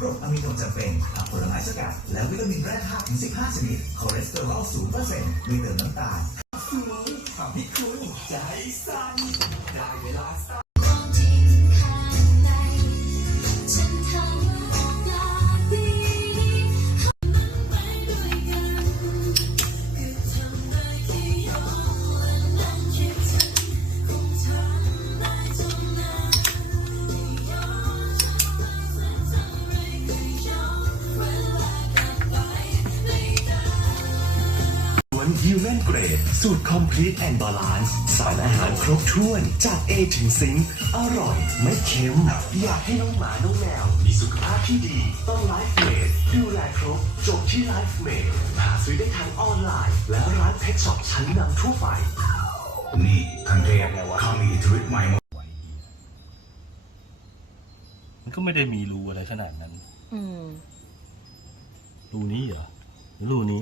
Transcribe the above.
กรดอะมิโนจำเป็นผักผลไม้สกัด และวิตามินแร่ธาตุถึง 15 ชนิด คอเลสเตอรอล0%ไม่เติมน้ำตาลสูงทำให้คุณใจสั่นได้ ล้วน Human Grade สูตร Complete and Balance สารอาหารครบถ้วน จาก A ถึงซิงค์อร่อย ไม่เค็ม อยากให้น้องหมาน้องแมว มีสุขภาพที่ดี ต้อง Life Made ดูแลครบ จบที่ Life Made หาซื้อได้ทางออนไลน์ และร้านเพชช็อปชั้นนำทั่วไป นี่คันเทพเขามีอิทธิฤทธิ์ใหม่มันก็ไม่ได้มีรูอะไรขนาดนั้น อืมรูนี้เหรอหรือรูนี้